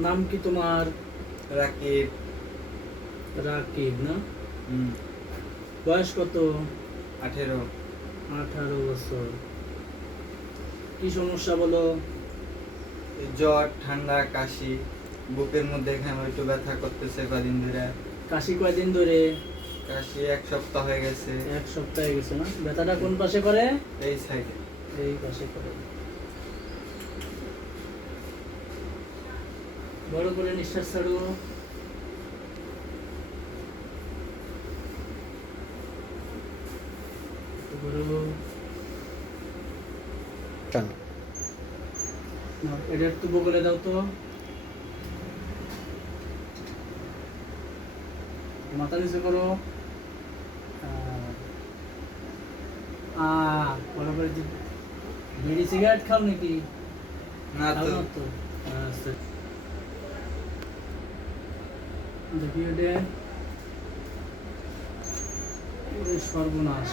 নাম কি তোমার? রাকিব। রাকিব না? বয়স কত? 18। 18 বছর। কি সমস্যা বলো? জ্বর, ঠান্ডা, কাশি, বুকের মধ্যে এখানে একটু ব্যথা করতেছে কদিন ধরে। কাশি কয়দিন ধরে? কাশি 1 সপ্তাহ হয়ে গেছে। 1 সপ্তাহ হয়ে গেছে না? ব্যথাটা কোন পাশে করে? এই সাইডে। এই পাশে করে। বড় করে নিঃশ্বাস ছাড়ো। এটা একটু বগলে দাও তো। মাথা নিচে করো। বড় করে বিড়ি সিগারেট খাও নাকি? না খাও তো। না তো। আচ্ছা। দেখি এটা। ওরে সর্বনাশ,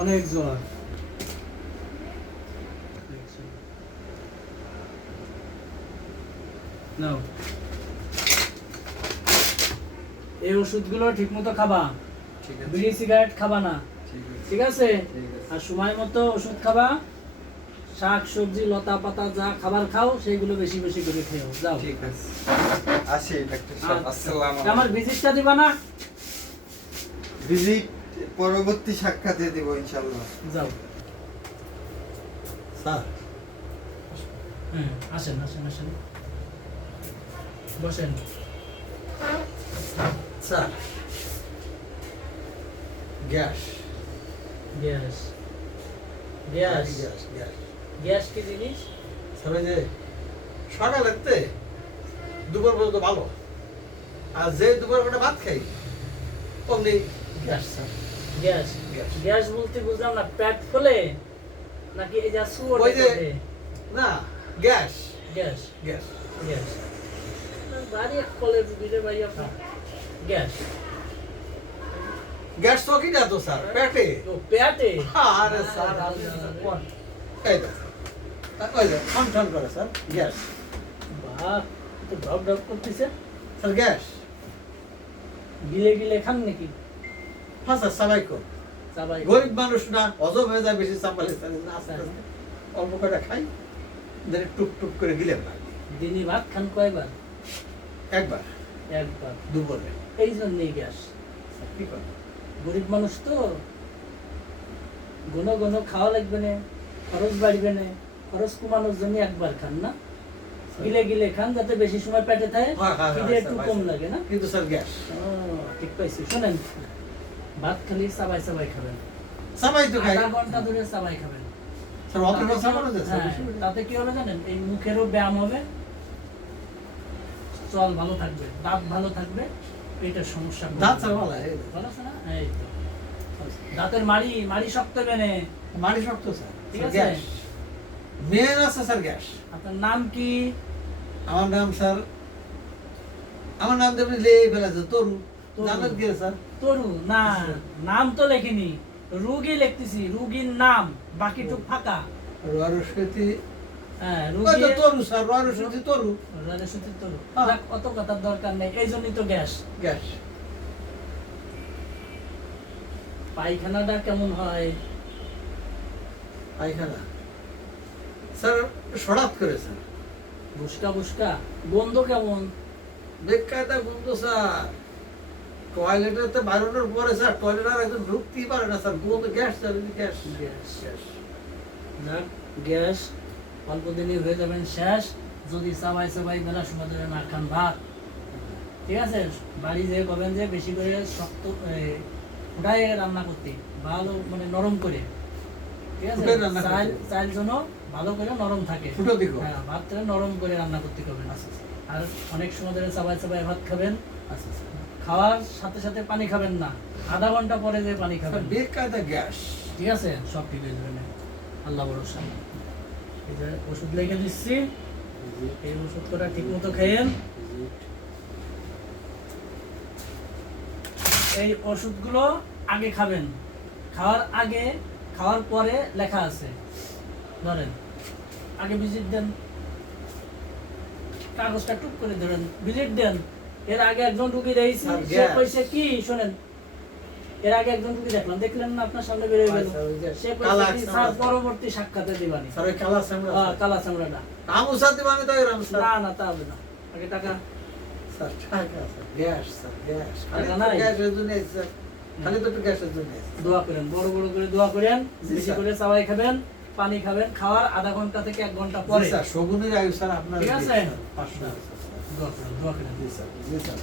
অনেক জ্বর। নাও, এই ওষুধগুলো ঠিক মতো খাবা। ঠিক আছে। বিড়ি সিগারেট খাবা না, ঠিক আছে? ঠিক আছে। আর সময় মতো ওষুধ খাবা। শাক সবজি লতা পাতা যা খাবার খাও সেগুলো বেশি বেশি করে খেও। যাও। ঠিক আছে। আসি ডাক্তার সাহেব। আসসালামু আলাইকুম। আমার ভিজিটটা দিবা না? ভিজিট পরবর্তী সাক্ষাতে দেব ইনশাআল্লাহ। যাও। স্যার, আসেন আসেন আসেন, বসেন। Sir, gas gas? Gas? Gas gas gas কি জিনিস? স্যার, ওই যে সকালেতে দুপুর পর্যন্ত ভালো, আর যে দুপুর একটা ভাত খাই অমনি gas sir. Gas? Gas. Gas বলতে বুঝলাম না, পেট ফুলে নাকি এই যে সুর? ওই যে না, গ্যাস গ্যাস? গ্যাস গ্যাস বাড়ি এক কলের রুগীরে ভাই আপনার গ্যাস? গ্যাস তো কি না তো স্যার, পেটে। ও পেটে? আরে স্যার, আপনি কোন এই দেখো, ওই যে ঠন ঠন করে স্যার, গ্যাস। বাহ, তো ডব ডব করতেছে। Sir gas. গিলে গিলে খান নাকি? হ্যাঁ স্যার, সবাই কর। সবাই গরিব মানুষ না, হজম হয়ে যায় বেশি চাপালে স্যার, আস্তে আস্তে অল্প করে খাই, ধরে টুক টুক করে গিলে না। দিনে ভাত খান কয়বার? একবার একবার। দুপুরে। এই জন্যই গ্যাস। কি করে? গরিব মানুষ তো, ঘন ঘন খাওয়া লাগবে না, খরচ বাড়বে না, খরচ কমানোর জন্য একবার খান না? গিলে গিলে খান যাতে বেশি সময় পেটে থাকে, খিদে একটু কম লাগে না? কিন্তু স্যার গ্যাস। ঠিক পাইছি। শোনেন, ভাত খালি চাবাই চাবাই খাবেন, সবাই তো খাই। 1/2 ঘন্টা ধরে চাবাই খাবেন। স্যার অত কথা বলা যায় স্যার? হ্যাঁ, তাতে কি হবে জানেন? এই মুখেরও ব্যায়াম হবে, চল ভালো থাকবে, দাঁত ভালো থাকবে, পেটের সমস্যা কমবে। দাঁত স্যার ভালো, এই ভালো আছে না? এই তো দাঁতের মাড়ি মাড়ি শক্ত হবে না। মাড়ি শক্ত স্যার। ঠিক স্যার আছে। গ্যাস মেন আছে স্যার, গ্যাস। আপনার নাম কি? আমার নাম স্যার, আমার নাম দেবেন লে ফেলেছে তরু। তরু। জানেন কি স্যার? তরু না, নাম তো লেখিনি, রুগী লিখতেছি, রুগীর নাম, বাকিটুক ফাঁকা। ররস্বতী। হ্যাঁ, ওই তো রুগী তরু স্যার, ররস্বতী তরু। রাজস্বতী তরু। হ্যাঁ। যাক, অত কথার দরকার নেই, এই জন্যই তো গ্যাস। গ্যাস। পায়খানাটা কেমন হয়? পায়খানা স্যার সরাত করে স্যার। বুসকা বুসকা? গন্ধ কেমন? বেকায়দা গন্ধ স্যার। টয়লেটেতে বাড়ানোর পরে স্যার, টয়লেট আর একদম ঢুকতেই পারে না স্যার, গন্ধ gas sir, gas gas. Gas. যাক, গ্যাস অল্প দিনই হয়ে যাবেন শেষ, যদি চাবাই চাবাই বেলা সময় ধরে না খান ভাত। ঠিক আছে? বাড়ি যেয়ে কবেন যে বেশি করে শক্ত ফুটাই রান্না করতে, ভালো মানে নরম করে। ঠিক আছে? ফুটায় রান্না করতে। চাল চাল যেন ভালো করে নরম থাকে। ফুটো দিকো। হ্যাঁ, ভাতটা নরম করে রান্না করতে করবেন। আচ্ছা স্যার। আর অনেক সময় ধরে চাবাই চাবাই ভাত খাবেন, আচ্ছা স্যার। খাওয়ার সাথে সাথে পানি খাবেন না, 1/2 ঘন্টা পরে যে পানি স্যার খাবেন। বেকায়দা গ্যাস। ঠিক আছে? সব ঠিক হয়ে যাবে, আল্লাহ ভরসা। এই যে ওষুধ লিখে দিচ্ছি, এই ওষুধ কটা ঠিক মতো খেয়েন। এই ওষুধগুলো আগে খাবেন, খাওয়ার আগে, খাওয়ার পরে লেখা আছে। ধরেন, আগে ভিজিট দেন। কাগজটা টুক করে ধরেন বিলেট দেন। এর আগে একজন রুগী দেখেছি, স্যার, সে গ্যাস। কইছে কি শোনেন, এর আগে একজন রুগী দেখলাম, দেখলেন না আপনার সামনে বের হয়ে গেল, স্যার, ওই যে সে কালা কইছে কি, চামড়া স্যার স্যার। পরবর্তী সাক্ষাতে দিবানি। স্যার ওই কালা চামড়া স্যার। কালা চামড়াটা আমুসা দিব আমি তো এরকম স্যার। না না তা হবে না, আগে টাকা স্যার টাকা স্যার, গ্যাস স্যার, গ্যাস। খালি টাকা তো নাই? গ্যাসের জন্য এসেছি, স্যার। খালি তো একটু গ্যাসের জন্য এসেছি। দোয়া করেন, বড় বড় করে দোয়া করেন, জি, বেশি স্যার। করে চাওয়াই খাবেন, পানি খাবেন, খাওয়ার আধা ঘন্টা থেকে 1 ঘন্টা জি, পরে স্যার, শগুনের আয়ু স্যার আপনার ঠিক আছে? 500 স্যার। দোয়া করেন, দোয়া করেন। জি স্যার, জি স্যার।